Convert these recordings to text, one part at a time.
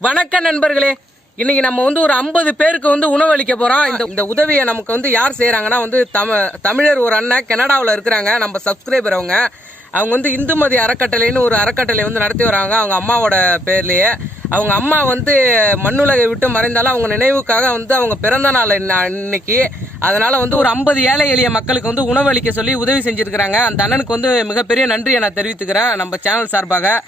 வணக்கம் நண்பர்களே. இன்னைக்கு நம்ம வந்து ஒரு ஐம்பது பேருக்கு வந்து உணவளிக்க போறோம். இந்த இந்த உதவியை நமக்கு வந்து யார் செய்கிறாங்கன்னா வந்து தமி தமிழர் ஒரு அண்ணன் கனடாவில் இருக்கிறாங்க. நம்ம சப்ஸ்கிரைபர் அவங்க. அவங்க வந்து இந்துமதி அறக்கட்டளைன்னு ஒரு அறக்கட்டளை வந்து நடத்தி வராங்க. அவங்க அம்மாவோட பேர்லயே. அவங்க அம்மா வந்து மண்ணுலகை விட்டு மறைந்தாலும் அவங்க நினைவுக்காக வந்து அவங்க பிறந்த நாள் இன்னைக்கு அதனால வந்து ஒரு ஐம்பது ஏழை எளிய மக்களுக்கு வந்து உணவளிக்க சொல்லி உதவி செஞ்சிருக்கிறாங்க. அந்த அண்ணனுக்கு வந்து மிகப்பெரிய நன்றியை நான் தெரிவித்துக்கிறேன். நம்ம சேனல் சார்பாக.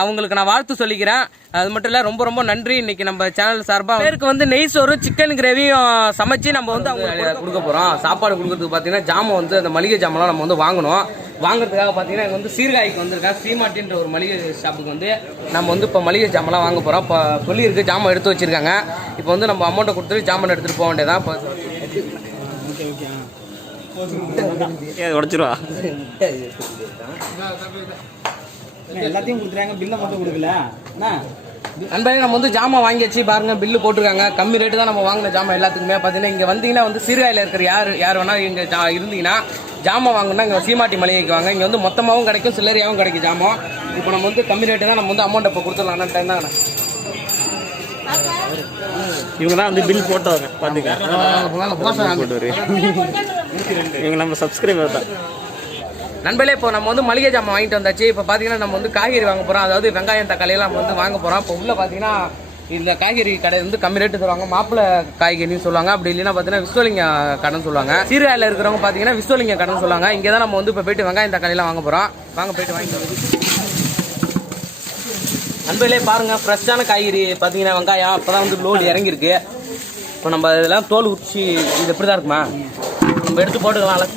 அவங்களுக்கு நான் வாழ்த்து சொல்லிக்கிறேன். அது மட்டும் இல்ல ரொம்ப ரொம்ப நன்றி. இன்னைக்கு நம்ம சேனல் சார்பா பேருக்கு வந்து நெய் சோறும் சிக்கன் கிரேவியும் சமைச்சு நம்ம வந்து அவங்க கொடுக்க போறோம்? சாப்பாடு கொடுக்கறதுக்கு பாத்தீங்கன்னா ஜாமான் வந்து அந்த மளிகை ஜாமான்லாம் நம்ம வந்து வாங்கணும். வாங்குறதுக்காக பாத்தீங்கன்னா இங்க வந்து சீர்காழிக்கு வந்திருக்கேன். ஸ்ரீமாட்டின்ற ஒரு மளிகை ஷாப்புக்கு வந்து நம்ம வந்து இப்போ மளிகை ஜாமான்லாம் வாங்க போறோம். இப்போ சொல்லியிருக்கு ஜாமான் எடுத்து வச்சிருக்காங்க. இப்போ வந்து நம்ம அமௌண்ட்டை கொடுத்துட்டு ஜாமான் எடுத்துட்டு போக வேண்டியதான் இப்போ உடச்சிருவா. எல்லாத்தையும் கொடுத்துறாங்க பில்லை மட்டும் கொடுக்கல. என்ன நண்பரே நம்ம வந்து ஜாமான் வாங்கியாச்சு. பாருங்க பில்லு போட்டிருக்காங்க. கம்மி ரேட்டு தான் நம்ம வாங்கின ஜாமான் எல்லாத்துக்குமே. பார்த்தீங்கன்னா இங்கே வந்தீங்கன்னா வந்து சீர்காழியில் இருக்கிற யார் யார் வேணா இங்கே ஜா இருந்தீங்கன்னா ஜாமான் வாங்கணும்னா இங்கே சீமாட்டி மளிகைக்கு வாங்க. இங்கே வந்து மொத்தமாகவும் கிடைக்கும் சில்லறையாகவும் கிடைக்கும் ஜாமான். இப்போ நம்ம வந்து கம்மி ரேட்டு தான் நம்ம வந்து அமௌண்ட் இப்போ கொடுத்துடலாம். டைம் தான் இவங்க தான் வந்து பில் போட்டவங்க. பார்த்துக்க போட்டு இவங்க நம்ம சப்ஸ்கிரைபர் தான். நண்பர்களே இப்போ நம்ம வந்து மளிகை ஜாமான் வாங்கிட்டு வந்தாச்சு. இப்போ பார்த்தீங்கன்னா நம்ம வந்து காய்கறி வாங்க போகிறோம் அதாவது வெங்காயம் தக்காளி எல்லாம் நம்ம வந்து வாங்க போகிறோம் இப்போ உள்ள பார்த்தீங்கன்னா இந்த காய்கறி கடை வந்து கம்மி ரேட்டு தருவாங்க. மாப்பிள்ளை காய்கறின்னு சொல்லுவாங்க. அப்படி இல்லைன்னா பார்த்தீங்கன்னா விஸ்வலிங்க கடைன்னு சொல்லுவாங்க. சீர்காழியில் இருக்கிறவங்க பார்த்தீங்கன்னா விஸ்வலிங்க கடைன்னு சொல்லுவாங்க. இங்கே தான் நம்ம வந்து இப்போ போயிட்டு வெங்காயம் தக்காளி எல்லாம் வாங்க போகிறோம் வாங்க போயிட்டு வாங்கிட்டு நண்பர்களே பாருங்க ஃப்ரெஷ்ஷான காய்கறி பார்த்தீங்கன்னா வெங்காயம் இப்போ தான் வந்து லோடு இறங்கியிருக்கு. இப்போ நம்ம இதெல்லாம் தோல் உரிச்சி இது எப்படி தான் இருக்குமா? நம்ம எடுத்து போட்டுக்கலாம்ல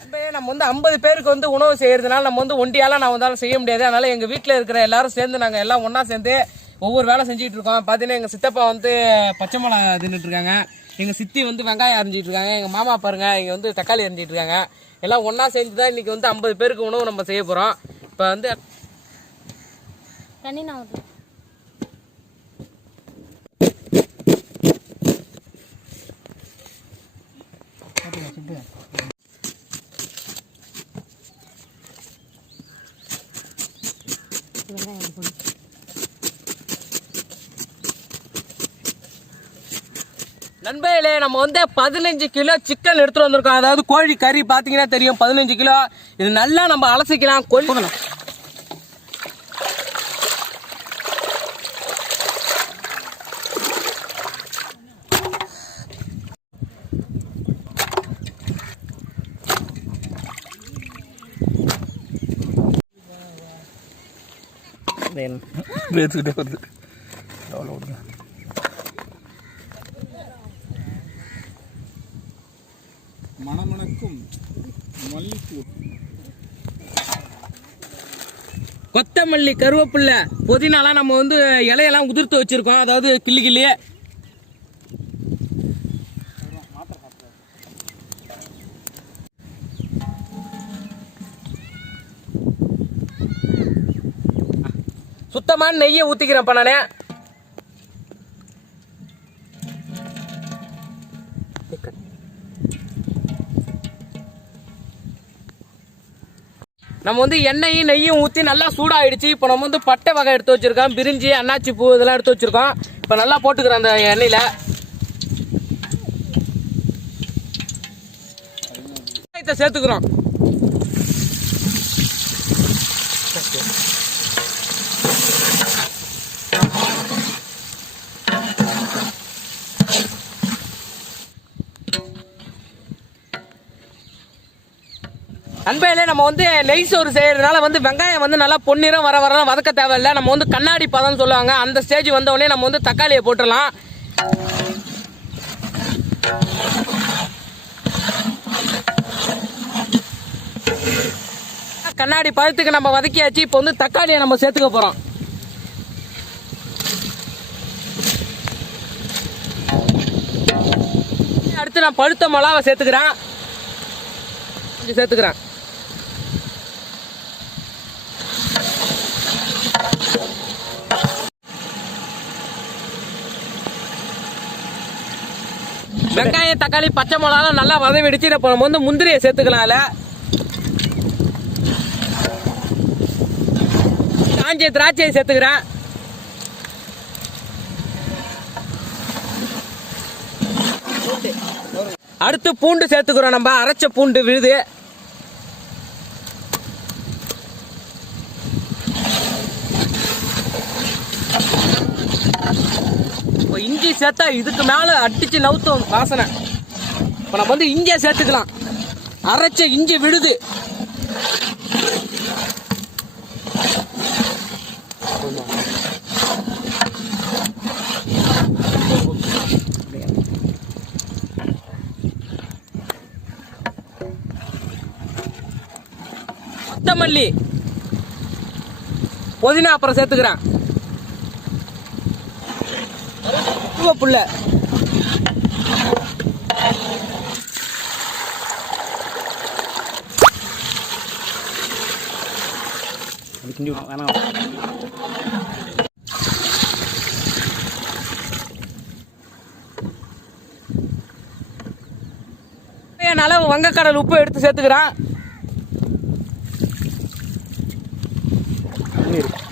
நண்பரே, நம்ம வந்து ஐம்பது பேருக்கு வந்து உணவு செய்யறதுனால நம்ம வந்து ஒண்டியாலாம் நான் வந்தாலும் செய்ய முடியாது. அதனால எங்க வீட்டில் இருக்கிற எல்லாரும் சேர்ந்து நாங்கள் எல்லாம் ஒண்ணா சேர்ந்து ஒவ்வொரு வேலை செஞ்சுட்டு இருக்கோம். பார்த்தீங்கன்னா எங்க சித்தப்பா வந்து பச்சை மிளகா தின்னுட்டு இருக்காங்க. எங்க சித்தி வந்து வெங்காயம் அரிஞ்சிட்டு இருக்காங்க. எங்க மாமா பாருங்க இங்க வந்து தக்காளி அரிஞ்சிட்டு இருக்காங்க. எல்லாம் ஒண்ணா சேர்ந்து தான் இன்னைக்கு வந்து ஐம்பது பேருக்கு உணவு நம்ம செய்ய போறோம். இப்போ வந்து தண்ணி நான் ஊத்து. நண்பர்களே நம்ம வந்து பதினஞ்சு கிலோ சிக்கன் எடுத்துட்டு வந்திருக்கோம். அதாவது கோழி கறி பார்த்தீங்கன்னா தெரியும். பதினஞ்சு கிலோ. இது நல்லா நம்ம அலசிக்கலாம். கொல்லணும் பேத்துக்கிட்டே வருது எவ்வளோ விடுங்க மணமணக்கும் மல்லிப்பூ. கொத்தமல்லி கருவேப்பில்லை. புதினாலாம் நம்ம வந்து இலையெல்லாம் உதிர்த்து வச்சிருக்கோம். அதாவது கிள்ளி கிள்ளி. சுத்தமான நெய்யை ஊத்திக்கிறேன்ப்பா நானே. நம்ம வந்து எண்ணெயும் நெய்யும் ஊற்றி நல்லா சூடாகிடுச்சு இப்போ நம்ம வந்து பட்டை வகை எடுத்து வச்சிருக்கோம். பிரிஞ்சி அன்னாச்சி பூ இதெல்லாம் எடுத்து வச்சிருக்கோம். இப்போ நல்லா போட்டுக்கிறோம் அந்த எண்ணெயில். வெங்காயத்தை சேர்த்துக்கிறோம். அன்பையிலே நம்ம வந்து நெய் சோறு செய்யறதுனால வந்து வெங்காயம் வந்து நல்லா பொன்னிறம் வர வர வதக்க தேவையில்ல. நம்ம வந்து கண்ணாடி பதம்னு சொல்லுவாங்க. அந்த ஸ்டேஜ் வந்த உடனே நம்ம வந்து தக்காளியை போட்டுடலாம். கண்ணாடி பழத்துக்கு நம்ம வதக்கியாச்சு. இப்போ வந்து தக்காளியை நம்ம சேர்த்துக்க போகிறோம் அடுத்து நான் பழுத்த மிளகாவை சேர்த்துக்கிறேன். கொஞ்சம் சேர்த்துக்கிறேன். வெங்காயம் தக்காளி பச்சை மிளகாலாம் நல்லா வதவிடுச்சு. இப்போ நம்ம வந்து முந்திரியை சேர்த்துக்கலாம் இல்லை காஞ்ச திராட்சையை சேர்த்துக்கிறேன். அடுத்து பூண்டு சேர்த்துக்கிறோம் நம்ம. அரைச்ச பூண்டு விழுது இப்போ இஞ்சி சேர்த்தா இதுக்கு மேல அடிச்சு நவுத்தும் வாசனை. இப்போ நம்ம வந்து இஞ்சியை சேர்த்துக்கலாம். அரைச்ச இஞ்சி விழுது. கொத்தமல்லி. புதினா அப்புறம் சேர்த்துக்கிறேன். புள்ள. கிண்டி. வேணாம். அளவு வங்கக்கடல் உப்பு எடுத்து சேர்த்துக்கிறேன் தண்ணி இருக்கு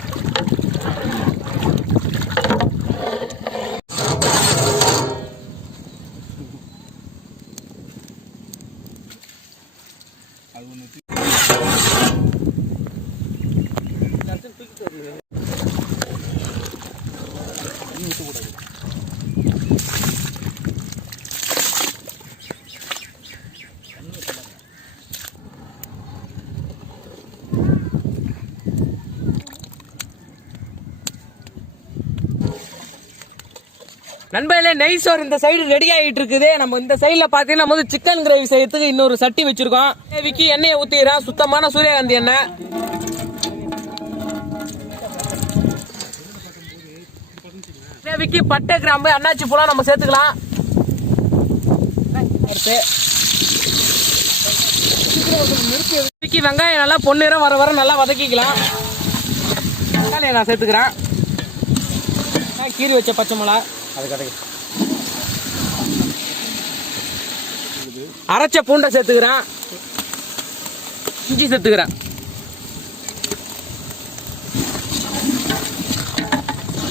நண்பர்களே நெய் சோறு இந்த சைடு ரெடி ஆகிட்டு இருக்குது நம்ம இந்த சைடில் பார்த்தீங்கன்னா வந்து சிக்கன் கிரேவி செய்யறதுக்கு இன்னொரு சட்டி வச்சிருக்கோம். கிரேவிக்கு எண்ணெயை ஊற்றிக்கிறோம் சுத்தமான சூரியகாந்தி எண்ணெய். கிரேவிக்கு பட்டை கிராம்பு அண்ணாச்சி பூலாம் நம்ம சேர்த்துக்கலாம். அடுத்து வெங்காயம் நல்லா பொன்னிறம் வர வர நல்லா வதக்கிக்கலாம். நான் சேர்த்துக்கிறேன். நான் கீறி வச்ச பச்சை மிளகா அது கிடைக்கும் அரைச்ச பூண்டை சேர்த்துக்கிறேன். இஞ்சி சேர்த்துக்கிறேன்.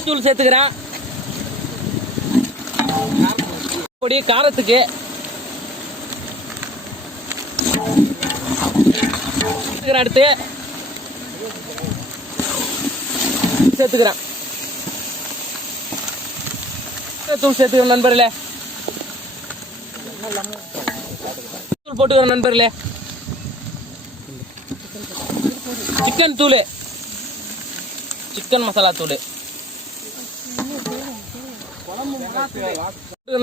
தூள் சேர்த்துக்கிறேன். பொடி காரத்துக்கு. சேர்த்துக்கிறேன் அடுத்து. சேர்த்துக்கிறேன். தூள் சேர்த்துக்கிறேன் நண்பர்களே. தூள் போட்டுக்கிறோம் நண்பர்களே. சிக்கன் தூள். சிக்கன் மசாலா தூள்.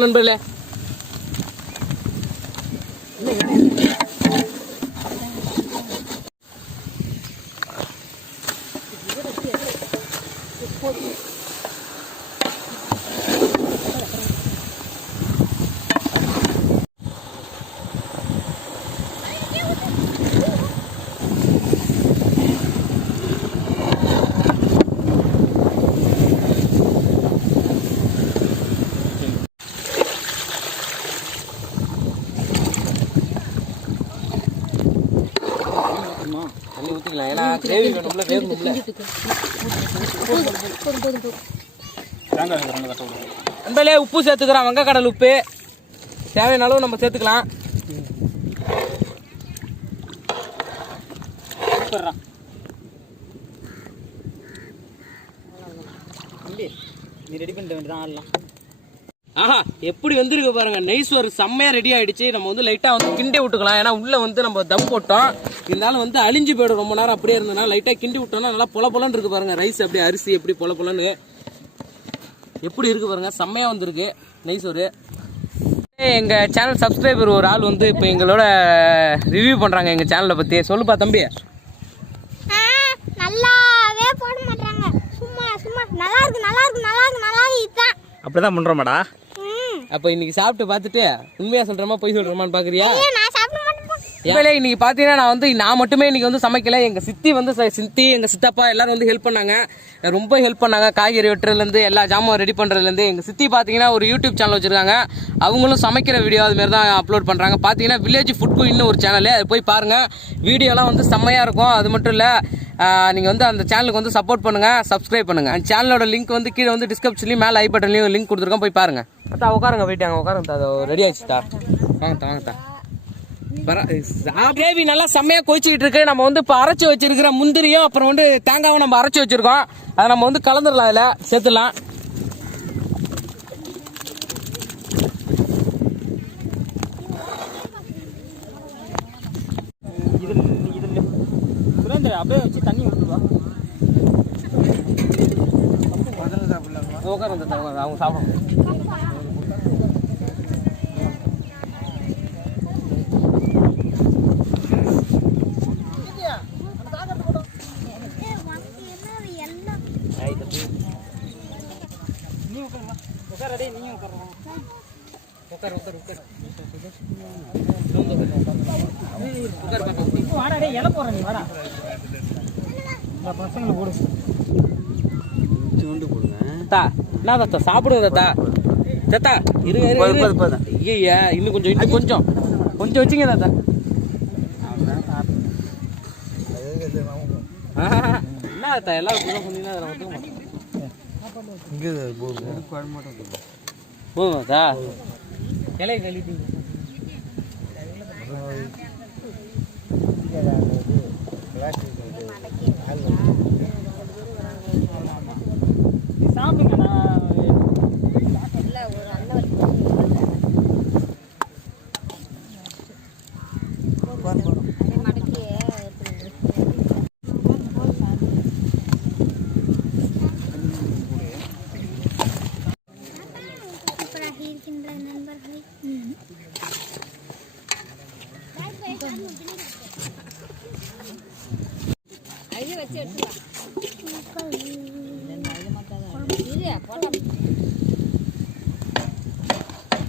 நண்பர்களே தண்ணி ஊற்றிக்கலாம் ஏன்னா கிரேவி வேணும்ல வேகணும்ல நண்பர்களே உப்பு சேர்த்துக்கிறோம். வங்கக்கடல் உப்பு. தேவையான அளவு நம்ம சேர்த்துக்கலாம். நீ ரெடி பண்ணிட்டு வேண்டியதான் ஆடலாம். ஆஹா எப்படி வந்திருக்கு பாருங்க. நெய் சோறு செம்மையா ரெடி ஆயிடுச்சு. நம்ம வந்து லைட்டா வந்து கிண்டி விட்டுக்கலாம். ஏன்னா உள்ள வந்து நம்ம தம் போட்டோம். இருந்தாலும் வந்து அழிஞ்சு போயிடும் ரொம்ப நேரம் அப்படியே இருந்ததுனா லைட்டா கிண்டி விட்டோம்னா நல்லா பொல பொலன்னு இருக்கு பாருங்க. ரைஸ் அப்படியே அரிசி எப்படி பொல பொலன்னு. எப்படி இருக்கு பாருங்க? செம்மையா வந்திருக்கு. நெய் சோறு எங்க சேனல் சப்ஸ்கிரைபர் ஒரு ஆள் வந்து இப்போ எங்களோட ரிவ்யூ பண்றாங்க எங்க சேனலை பத்தி. சொல்லுப்பா தம்பி. நல்லாவே போட மாட்டாங்க சும்மா சும்மா. நல்லா இருக்கு நல்லா இருக்கு நல்லா இருக்கு நல்லா இருக்கு. இதுதான் அப்படிதான் பண்றோமாடா? ம். அப்ப இன்னைக்கு சாப்பிட்டு பார்த்துட்டு உண்மையா சொல்றோமா பொய் சொல்றோமான்னு பாக்குறியா? ஐயோ, நான் சாப்பிட உண்மையிலே இன்னைக்கு பாத்தீங்கன்னா நான் வந்து நான் மட்டுமே இன்னைக்கு வந்து சமைக்கல. எங்க சித்தி வந்து சித்தி எங்க சித்தப்பா எல்லாரும் வந்து ஹெல்ப் பண்ணாங்க. ரொம்ப ஹெல்ப் பண்ணாங்க. காய்கறி வெட்டுறதுல இருந்து எல்லா ஜாமான் ரெடி பண்றதுல இருந்து. எங்க சித்தி பாத்தீங்கன்னா ஒரு யூடியூப் சேனல் வச்சிருக்காங்க. அவங்களும் சமைக்கிற வீடியோ அது மாதிரி தான் அப்லோட் பண்றாங்க. பாத்தீங்கன்னா வில்லேஜ் ஃபுட் குயின்னு ஒரு சேனல் அது போய் பாருங்க. வீடியோலாம் வந்து செம்மையா இருக்கும். அது மட்டும் இல்ல ஆஹ் நீங்க வந்து அந்த சேனலுக்கு வந்து சப்போர்ட் பண்ணுங்க சப்ஸ்கிரைப் பண்ணுங்க. அந்த சேனலோட லிங்க் வந்து கீழே வந்து டிஸ்கிரிப்ஷன்லயும் மேல ஐ பட்டன்லயும் லிங்க் கொடுத்துருக்கோம். போய் பாருங்க. அத்தா உட்காருங்க போயிட்டாங்க உட்காருங்க ரெடி ஆயிடுச்சுதா வாங்கத்தா வாங்கத்தா கிரேவி நல்லா செம்மையாக கொதிச்சுக்கிட்டு இருக்கு. நம்ம வந்து இப்போ அரைச்சி வச்சிருக்கிற முந்திரியும் அப்புறம் வந்து தேங்காவும் நம்ம அரைச்சி வச்சிருக்கோம். அதை நம்ம வந்து கலந்துடலாம் அதில் சேர்த்துடலாம். அப்படியே வச்சு தண்ணி விட்டுருவா உட்காரு அவங்க சாப்பிடும் நீ உட்காருமா. உட்கார டேய் நீயும் உட்காரணும் உட்காரு உட்காரு உட்காரு. வாடா டேய் இலை போடுற நீ வாடா. இந்த பசங்களை போடு தா என்ன தாத்தா சாப்பிடுங்க தாத்தா. தாத்தா இருங்க ஐயா இன்னும் கொஞ்சம் இன்னும் கொஞ்சம். கொஞ்சம் வச்சுங்க தாத்தா. என்ன தாத்தா எல்லாரும் சொன்னீங்கன்னா மாட்டேன். போதுமா இலையை கழிட்டீங்க சாப்பிடுங்க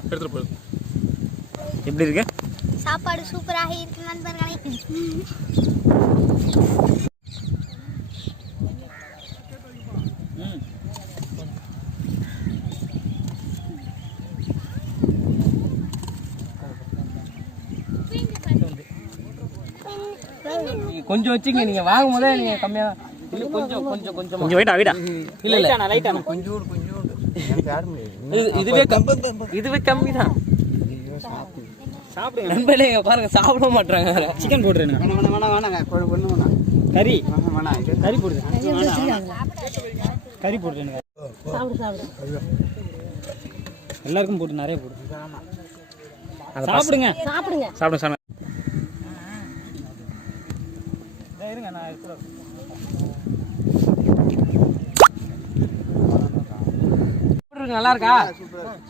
எடுத்துட்டு போய் எப்படி இருக்கு? சாப்பாடு சூப்பராக இருக்கு நண்பர்களே. கொஞ்சம் வச்சுங்க நீங்க வாங்கும் போதே நீங்க கம்மியா இன்னும் கொஞ்சம் கொஞ்சம் கொஞ்சம். கொஞ்சம் வெயிட்டா வெயிட்டா இல்ல இல்ல. லைட்டானா லைட்டானா இது- இதுவே கம்மி இதுவே கம்மி தான் சாப்பிடுங்க. நண்பர்களே பாருங்க சாப்பிட மாட்டாங்க சிக்கன் போட்டுருங்க. கறி. கறி போடுது கறி போட்டுருங்க. எல்லாருக்கும் போட்டு நிறைய போடு. சாப்பிடுங்க. சாப்பிடுங்க சாப்பிடுங்க இதோ இருங்க நான் எடுத்துட்டு வரேன். எப்படி இருக்கு? நல்லா இருக்கா.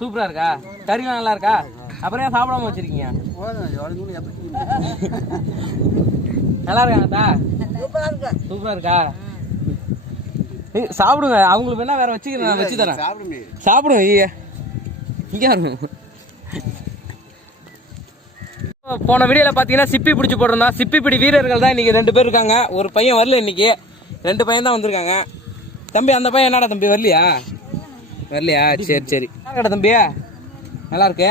சூப்பரா இருக்கா? கறிலாம் நல்லா இருக்கா? அப்புறம் ஏன் சாப்பிடாம வச்சிருக்கீங்க? நல்லா இருக்காங்கடா சூப்பரா இருக்கா? சாப்பிடுங்க அவங்களுக்கு வேணா வேற வச்சுக்கிறேன் நான் வச்சு தரேன். சாப்பிடுங்க. ஐயா இங்க. போன வீடியோல பாத்தீங்கன்னா சிப்பி பிடிச்சி போட்டிருந்தோம் சிப்பி பிடி வீரர்கள் தான் இன்னைக்கு ரெண்டு பேர் இருக்காங்க. ஒரு பையன் வரல இன்னைக்கு. ரெண்டு பையன் தான் வந்திருக்காங்க. தம்பி அந்த பையன் என்னடா தம்பி வரலையா? வரலையா? சரி சரி. என்னடா தம்பி? நல்லா இருக்கு.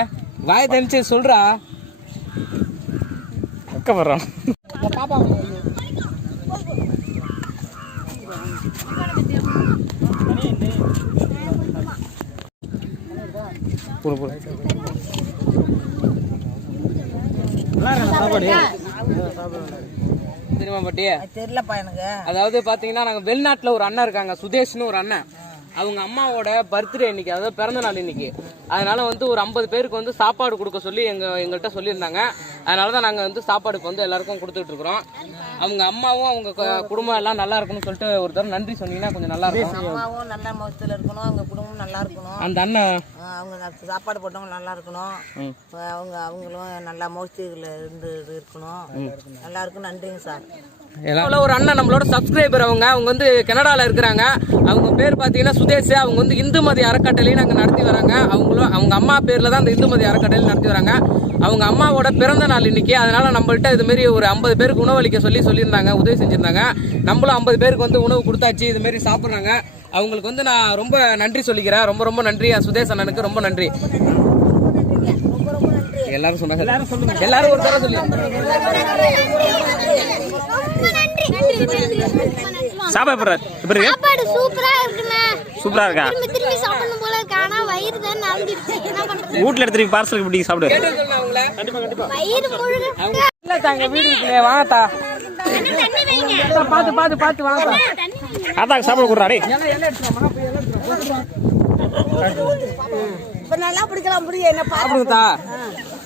வாயை தெரிஞ்சு போடு போடு நல்லா இருக்கா சாப்பாடு தெரியுமா பாட்டி தெரியலப்பா எனக்கு. அதாவது பாத்தீங்கன்னா நாங்க வெளிநாட்டுல ஒரு அண்ணன் இருக்காங்க சுதேஷ்னு ஒரு அண்ணன். அவங்க அம்மாவோட பர்த்டே இன்னைக்கு அதாவது பிறந்த நாள் இன்னைக்கு அதனால வந்து ஒரு ஐம்பது பேருக்கு வந்து சாப்பாடு கொடுக்க சொல்லி எங்க எங்கள்கிட்ட சொல்லியிருந்தாங்க. அதனால தான் நாங்கள் வந்து சாப்பாடு இப்போ வந்து எல்லாருக்கும் கொடுத்துட்டு இருக்கிறோம். அவங்க அம்மாவும் அவங்க குடும்பம் எல்லாம் நல்லா இருக்கணும்னு சொல்லிட்டு ஒரு தடவை நன்றி சொன்னீங்கன்னா கொஞ்சம் நல்லா இருக்கும். அம்மாவும் நல்ல முகத்தில் இருக்கணும். அவங்க குடும்பம் நல்லா இருக்கணும். அந்த அண்ணன் அவங்க சாப்பாடு போட்டவங்க நல்லா இருக்கணும். அவங்க அவங்களும் நல்லா முகத்தில் இருந்து இருக்கணும். எல்லாருக்கும் நன்றிங்க சார். அவ்வளோ ஒரு அண்ணன் நம்மளோட சப்ஸ்கிரைபர் அவங்க. அவங்க வந்து கனடாவில் இருக்கிறாங்க. அவங்க பேர் பார்த்தீங்கன்னா சுதேஷ் அவங்க வந்து இந்து மதி அறக்கட்டளையும் நாங்கள் நடத்தி வராங்க. அவங்களும் அவங்க அம்மா பேரில் தான் அந்த இந்து மதி அறக்கட்டளை நடத்தி வராங்க. அவங்க அம்மாவோட பிறந்த நாள் இன்னைக்கு. அதனால நம்மள்ட்ட இது ஒரு ஐம்பது பேருக்கு உணவளிக்க சொல்லி சொல்லியிருந்தாங்க. உதவி செஞ்சுருந்தாங்க. நம்மளும் ஐம்பது பேருக்கு வந்து உணவு கொடுத்தாச்சு. இதுமாரி சாப்பிட்றாங்க. அவங்களுக்கு வந்து நான் ரொம்ப நன்றி சொல்லிக்கிறேன். ரொம்ப ரொம்ப நன்றி. சுதேஷ் அண்ணனுக்கு ரொம்ப நன்றி. எல்லாரும் சொன்னாங்க. எல்லாரும் சொல்லுங்க. எல்லாரும் ஒரு தடவை சொல்லி. ரொம்ப நன்றி நன்றி நன்றி சாப்பாடு எப்படி சாப்பாடு சூப்பரா இருக்குண்ணே சூப்பரா இருக்கா? திரும்பி திரும்பி சாப்பிடணும் போல இருக்கு. ஆனா வயிறு தான் நம்பிடுச்சு என்ன பண்றது? வீட்ல எடுத்துட்டு பார்சலுக்கு இப்படி சாப்பிடு. வயிறு முழுக்க இல்ல தாங்க வீடு இருக்குல்லையே? வாங்கத்தா. தண்ணி வைங்க. பாத்து பாத்து பாத்து வாங்கத்தா. தண்ணி வைங்க. அதான் சாப்பாடு கொடுறா டேய் இப்போ நல்லா பிடிக்கலாம் புரியும் என்ன சாப்பிடுங்கத்தா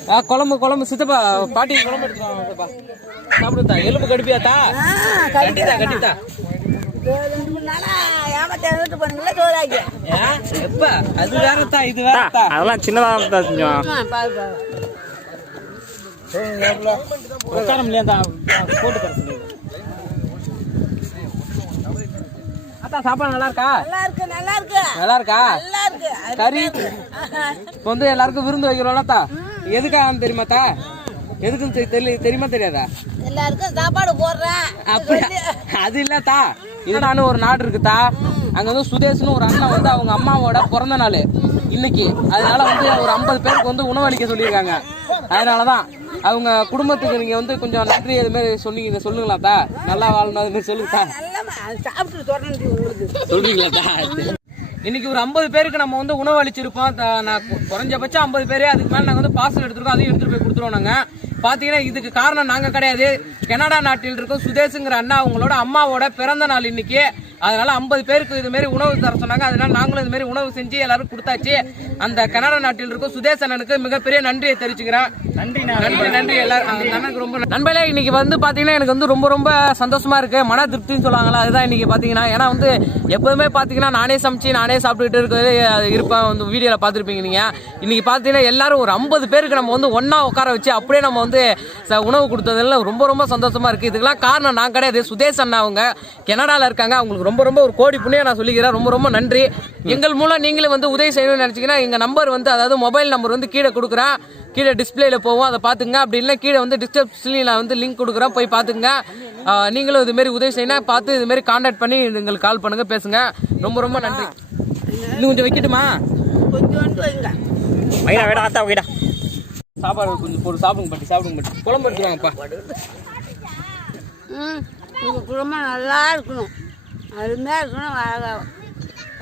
ஆ, குழம்பு குழம்பு. சித்தப்பா பாட்டி குழம்பு எடுத்துருவாங்க சாப்பிடுத்தா எலும்பு கடிப்பியாத்தா? கட்டித்தா கட்டித்தா ரெண்டு மூணு நாளா ஏமாத்த வீட்டு பண்ணுங்களா சோறாக்கி. ஏன்? எப்ப? அது வேறத்தா இது தா, வேறத்தா அதெல்லாம் சின்னதாக தான் செஞ்சோம் உட்காரம் இல்லையா போட்டு தர அத்தா சாப்பாடு நல்லா இருக்கா நல்லா இருக்கு நல்லா இருக்கு நல்லா இருக்கா நல்லா இருக்கு கறி இப்போ வந்து எல்லாருக்கும் விருந்து வைக்கிறோம்லத்தா எதுக்காக தெரியுமாத்தா எதுக்குன்னு தெரி- தெரியல தெரியுமா தெரியாதா? எல்லாருக்கும் சாப்பாடு போடுறேன். அப்படி அது இல்லத்தா இதுதானு ஒரு நாடு இருக்குதா அங்க வந்து சுதேஷ்னு ஒரு அண்ணன் வந்து அவங்க அம்மாவோட பிறந்த நாள் இன்னைக்கு. அதனால வந்து ஒரு ஐம்பது பேருக்கு வந்து உணவளிக்க சொல்லியிருக்காங்க. அதனாலதான். அவங்க குடும்பத்துக்கு நீங்க வந்து கொஞ்சம் நன்றி அது மாதிரி சொன்னீங்க சொல்லுங்களாத்தா நல்லா வாழணும் அது மாதிரி சொல்லுங்கத்தா சாப்பிட்டு தொடர்ந்து உங்களுக்கு சொல்றீங்களாத்தா இன்னைக்கு ஒரு ஐம்பது பேருக்கு நம்ம வந்து உணவு அளிச்சிருப்போம். நான் குறைஞ்சபட்சம் ஐம்பது பேரே அதுக்கு மேல நாங்க வந்து பார்சல் எடுத்துருக்கோம் அதையும் எடுத்துட்டு போய் கொடுத்துருவோம் நாங்க. பாத்தீங்கன்னா இதுக்கு காரணம் நாங்க கிடையாது. கனடா நாட்டில் இருக்கும் சுதேஷுங்கிற அண்ணா அவங்களோட அம்மாவோட பிறந்த நாள் இன்னைக்கு. அதனால ஐம்பது பேருக்கு இது மாதிரி உணவு தர சொன்னாங்க. அதனால நாங்களும் இது மாதிரி உணவு செஞ்சு எல்லாரும் கொடுத்தாச்சு. அந்த கனடா நாட்டில் இருக்கும் சுதேஷ் அண்ணனுக்கு மிகப்பெரிய நன்றியை தெரிவிச்சுக்கிறேன். நன்றி நன்றி. நன்றி எல்லாரும். அந்த அண்ணனுக்கு ரொம்ப நண்பர்களே இன்னைக்கு வந்து பாத்தீங்கன்னா எனக்கு வந்து ரொம்ப ரொம்ப சந்தோஷமா இருக்கு. மன திருப்தின்னு சொல்லுவாங்களா அதுதான் இன்னைக்கு பாத்தீங்கன்னா. ஏன்னா வந்து எப்போதுமே பாத்தீங்கன்னா நானே சமைச்சு நானே சாப்பிட்டுட்டு இருக்கிறது அது இருப்பேன் வந்து வீடியோல பார்த்துருப்பீங்க நீங்க. இன்னைக்கு பாத்தீங்கன்னா எல்லாரும் ஒரு ஐம்பது பேருக்கு நம்ம வந்து ஒண்ணா உட்கார வச்சு அப்படியே நம்ம வந்து ச- உணவு கொடுத்ததுல ரொம்ப ரொம்ப சந்தோஷமா இருக்கு. இதுக்கெல்லாம் காரணம் நான் கிடையாது. சுதேஷ் அண்ணா அவங்க கனடால இருக்காங்க. அவங்களுக்கு ரொம்ப ரொம்ப ஒரு கோடி புண்ணியம் நான் சொல்லிக்கிறேன். ரொம்ப ரொம்ப நன்றி. எங்கள் மூலம் நீங்களும் வந்து உதவி செய்யணும்னு நினைச்சீங்கன்னா எங்க நம்பர் வந்து அதாவது மொபைல் நம்பர் வந்து கீழே கொடுக்குறேன். கீழே டிஸ்பிளேல போவோம். அதை பார்த்துங்க. அப்படி இல்லை கீழே வந்து டிஸ்கிரிப்ஷன்லையும் நான் வந்து லிங்க் கொடுக்குறேன். போய் பார்த்துங்க. நீங்களும் இது மாதிரி உதவி செய்யணும் பார்த்து இது மாதிரி காண்டாக்ட் பண்ணி எங்களுக்கு கால் பண்ணுங்க பேசுங்க. ரொம்ப ரொம்ப நன்றி. இன்னும் கொஞ்சம் வைக்கட்டுமா? வைடா வைடா ஆத்தா வைடா. சாப்பாடு கொஞ்சம் போட்டு சாப்பிடுங்க பாட்டி சாப்பிடுங்க பாட்டி. குழம்பு உங்கள் குடும்பம் நல்லா இருக்கணும். அருமையாக இருக்கணும். அழகா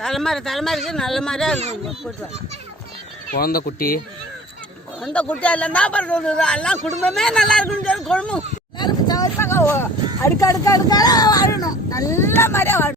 தலைமுறை தலைமுறைக்கு நல்ல மாதிரியா இருக்கணும். போட்டு வாங்க குழந்தை குட்டி அந்த குட்டியெல்லாம் தான் பண்ணுறது எல்லாம் குடும்பமே நல்லா இருக்கணும்னு சொல்லி குடும்பம் எல்லாருக்கும் அடுக்கு அடுக்கு அடுக்காக வாழணும். நல்ல மாதிரியா வாழணும்.